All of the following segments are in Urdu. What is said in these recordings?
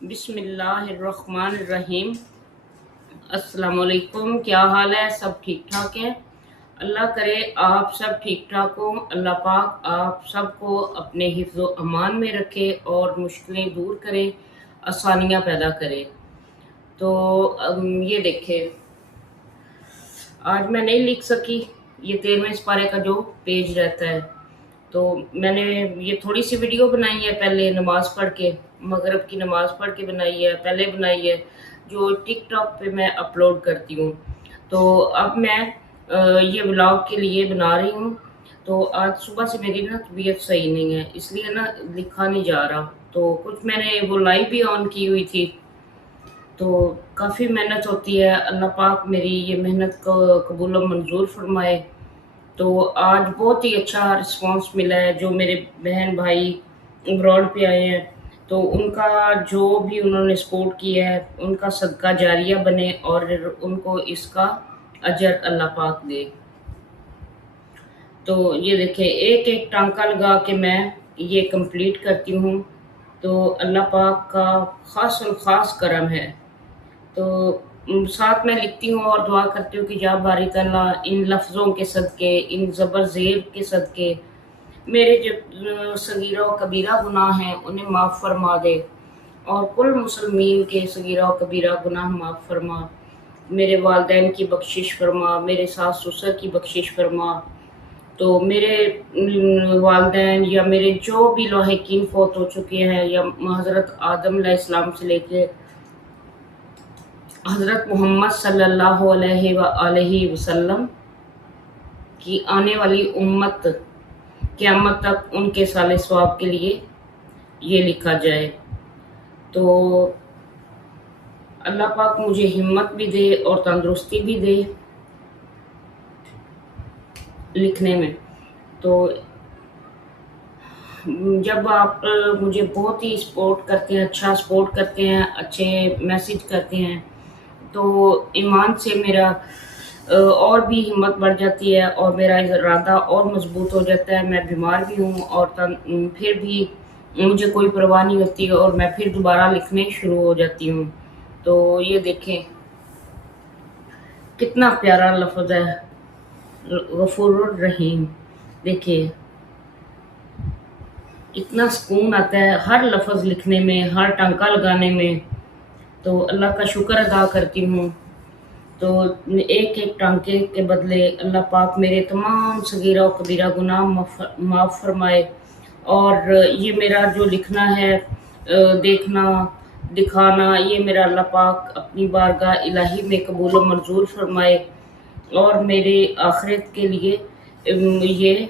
بسم اللہ الرحمن الرحیم۔ السلام علیکم، کیا حال ہے؟ سب ٹھیک ٹھاک ہے؟ اللہ کرے آپ سب ٹھیک ٹھاک ہوں۔ اللہ پاک آپ سب کو اپنے حفظ و امان میں رکھے اور مشکلیں دور کرے، آسانیاں پیدا کرے۔ تو یہ دیکھیں، آج میں نہیں لکھ سکی یہ 13ویں سپارے کا جو پیج رہتا ہے، تو میں نے یہ تھوڑی سی ویڈیو بنائی ہے پہلے نماز پڑھ کے، مغرب کی نماز پڑھ کے بنائی ہے، پہلے بنائی ہے جو ٹک ٹاک پہ میں اپلوڈ کرتی ہوں۔ تو اب میں یہ ولاگ کے لیے بنا رہی ہوں۔ تو آج صبح سے میری نا طبیعت صحیح نہیں ہے، اس لیے نا لکھا نہیں جا رہا۔ تو کچھ میں نے وہ لائیو بھی آن کی ہوئی تھی، تو کافی محنت ہوتی ہے۔ اللہ پاک میری یہ محنت کو قبول و منظور فرمائے۔ تو آج بہت ہی اچھا رسپانس ملا ہے، جو میرے بہن بھائی ابراڈ پہ آئے ہیں، تو ان کا جو بھی انہوں نے سپورٹ کیا ہے ان کا صدقہ جاریہ بنے اور ان کو اس کا اجر اللہ پاک دے۔ تو یہ دیکھیں، ایک ایک ٹانکا لگا کے میں یہ کمپلیٹ کرتی ہوں، تو اللہ پاک کا خاص الخاص کرم ہے۔ تو ساتھ میں لکھتی ہوں اور دعا کرتی ہوں کہ یا باری تعالیٰ ان لفظوں کے صدقے، ان زبر زیر کے صدقے میرے جو صغیرہ و کبیرہ گناہ ہیں انہیں معاف فرما دے، اور کل مسلمین کے صغیرہ و کبیرہ گناہ معاف فرما، میرے والدین کی بخشش فرما، میرے ساس سسر کی بخشش فرما۔ تو میرے والدین یا میرے جو بھی لاحقین فوت ہو چکے ہیں، یا حضرت آدم علیہ السلام سے لے کے حضرت محمد صلی اللہ علیہ وآلہ وسلم کی آنے والی امت قیامت تک ان کے صالح ثواب کے لیے یہ لکھا جائے۔ تو اللہ پاک مجھے ہمت بھی دے اور تندرستی بھی دے لکھنے میں۔ تو جب آپ مجھے بہت ہی سپورٹ کرتے ہیں، اچھا سپورٹ کرتے ہیں، اچھے میسج کرتے ہیں، تو ایمان سے میرا اور بھی ہمت بڑھ جاتی ہے اور میرا ارادہ اور مضبوط ہو جاتا ہے۔ میں بیمار بھی ہوں اور پھر بھی مجھے کوئی پرواہ نہیں ہوتی اور میں پھر دوبارہ لکھنے شروع ہو جاتی ہوں۔ تو یہ دیکھیں کتنا پیارا لفظ ہے، غفور الرحیم۔ دیکھیں اتنا سکون آتا ہے ہر لفظ لکھنے میں، ہر ٹانکا لگانے میں۔ تو اللہ کا شکر ادا کرتی ہوں۔ تو ایک ایک ٹانکے کے بدلے اللہ پاک میرے تمام صغیرہ و کبیرہ گناہ معاف فرمائے، اور یہ میرا جو لکھنا ہے، دیکھنا دکھانا، یہ میرا اللہ پاک اپنی بارگاہ الہی میں قبول و منظور فرمائے، اور میرے آخرت کے لیے یہ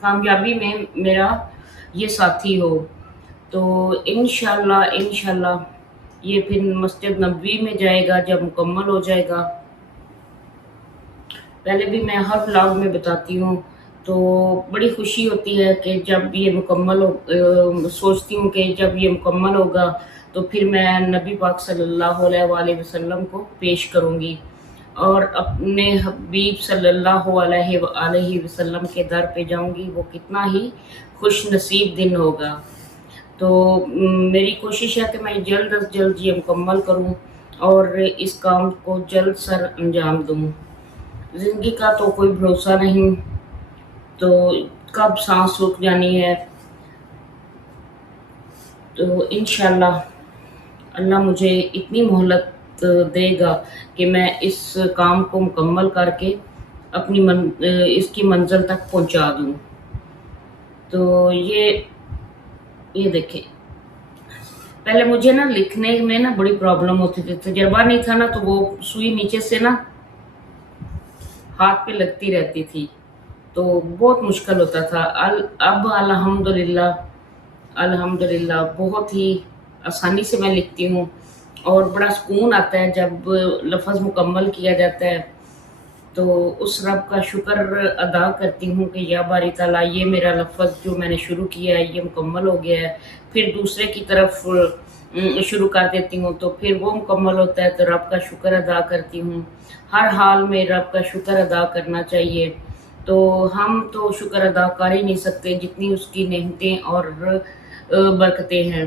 کامیابی میں میرا یہ ساتھی ہو۔ تو انشاءاللہ یہ پھر مسجد نبوی میں جائے گا جب مکمل ہو جائے گا۔ پہلے بھی میں ہر ولاگ میں بتاتی ہوں، تو بڑی خوشی ہوتی ہے کہ جب یہ مکمل ہو، سوچتی ہوں کہ جب یہ مکمل ہوگا تو پھر میں نبی پاک صلی اللہ علیہ وآلہ وسلم کو پیش کروں گی اور اپنے حبیب صلی اللہ علیہ وآلہ وسلم کے در پہ جاؤں گی۔ وہ کتنا ہی خوش نصیب دن ہوگا۔ تو میری کوشش ہے کہ میں جلد از جلد یہ مکمل کروں اور اس کام کو جلد سر انجام دوں۔ زندگی کا تو کوئی بھروسہ نہیں، تو کب سانس رک جانی ہے۔ تو انشاءاللہ اللہ مجھے اتنی مہلت دے گا کہ میں اس کام کو مکمل کر کے اپنی اس کی منزل تک پہنچا دوں۔ تو یہ دیکھیں، پہلے مجھے نا لکھنے میں نا بڑی پرابلم ہوتی تھی، تجربہ نہیں تھا نا، تو وہ سوئی نیچے سے نا ہاتھ پہ لگتی رہتی تھی، تو بہت مشکل ہوتا تھا۔ اب الحمدللہ بہت ہی آسانی سے میں لکھتی ہوں، اور بڑا سکون آتا ہے جب لفظ مکمل کیا جاتا ہے۔ تو اس رب کا شکر ادا کرتی ہوں کہ یا باری تعالیٰ یہ میرا لفظ جو میں نے شروع کیا ہے یہ مکمل ہو گیا ہے، پھر دوسرے کی طرف شروع کر دیتی ہوں تو پھر وہ مکمل ہوتا ہے، تو رب کا شکر ادا کرتی ہوں۔ ہر حال میں رب کا شکر ادا کرنا چاہیے۔ تو ہم تو شکر ادا کر ہی نہیں سکتے جتنی اس کی نعمتیں اور برکتیں ہیں۔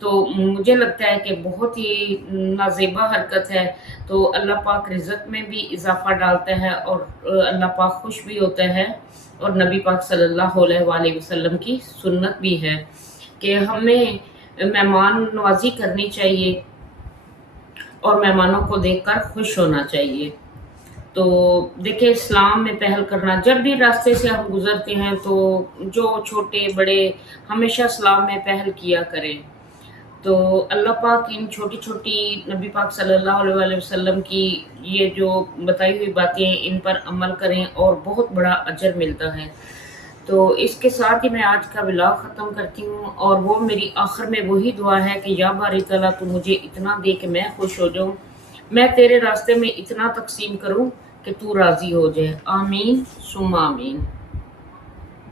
تو مجھے لگتا ہے کہ بہت ہی نازیبا حرکت ہے۔ تو اللہ پاک رزق میں بھی اضافہ ڈالتا ہے اور اللہ پاک خوش بھی ہوتا ہے، اور نبی پاک صلی اللہ علیہ وآلہ وسلم کی سنت بھی ہے کہ ہمیں مہمان نوازی کرنی چاہیے اور مہمانوں کو دیکھ کر خوش ہونا چاہیے۔ تو دیکھیں اسلام میں پہل کرنا، جب بھی راستے سے ہم گزرتے ہیں تو جو چھوٹے بڑے ہمیشہ اسلام میں پہل کیا کریں۔ تو اللہ پاک ان چھوٹی چھوٹی نبی پاک صلی اللہ علیہ وآلہ وسلم کی یہ جو بتائی ہوئی باتیں ہیں ان پر عمل کریں اور بہت بڑا اجر ملتا ہے۔ تو اس کے ساتھ ہی میں آج کا ولاگ ختم کرتی ہوں، اور وہ میری آخر میں وہی دعا ہے کہ یا باری تعالیٰ تو مجھے اتنا دے کہ میں خوش ہو جاؤں، میں تیرے راستے میں اتنا تقسیم کروں کہ تو راضی ہو جائے۔ آمین ثم آمین۔